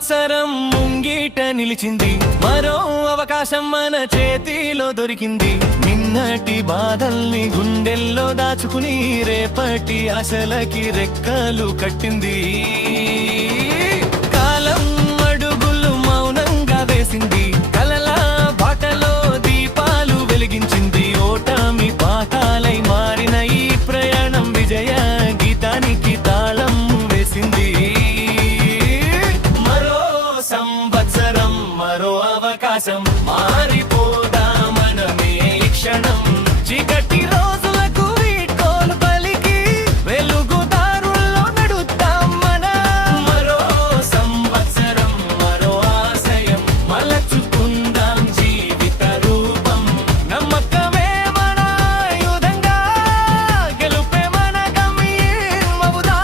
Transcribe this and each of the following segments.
సంవత్సరం ముంగిట నిలిచింది, మరో అవకాశం మన చేతిలో దొరికింది. నిన్నటి బాధల్ని గుండెల్లో దాచుకుని రేపటి ఆశలకి రెక్కలు కట్టింది. కాలం అడుగులు మౌనంగా వేసింది, కలల బాటలో దీపాలు వెలిగించింది. ఓటమి పాఠాలై మారిన ఈ ప్రయాణం విజయ గీతానికి తాళం వేసింది. సంవత్సరం మరో అవకాశం, మారిపోదా మనమే ఈ క్షణం. చీకటి రోజులకు వీడ్కోలు పలికి వెలుగుదారుల్లో నడుద్దాం మన. మరో సంవత్సరం మరో ఆశయం, మలచుకుందాం జీవిత రూపం. నమ్మకమే మన ఆయుధంగా, గెలుపే మన గమ్యమవుదా.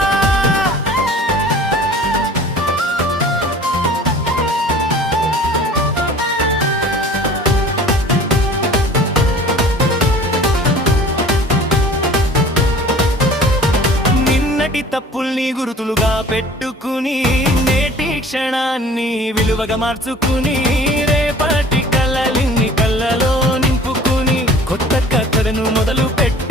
తప్పుల్ని గుర్తులుగా పెట్టుకుని నేటి క్షణాన్ని విలువగా మార్చుకుని రేపటి కలలిని కళ్ళలో నింపుకుని కొత్త కథలను మొదలు పెట్టు.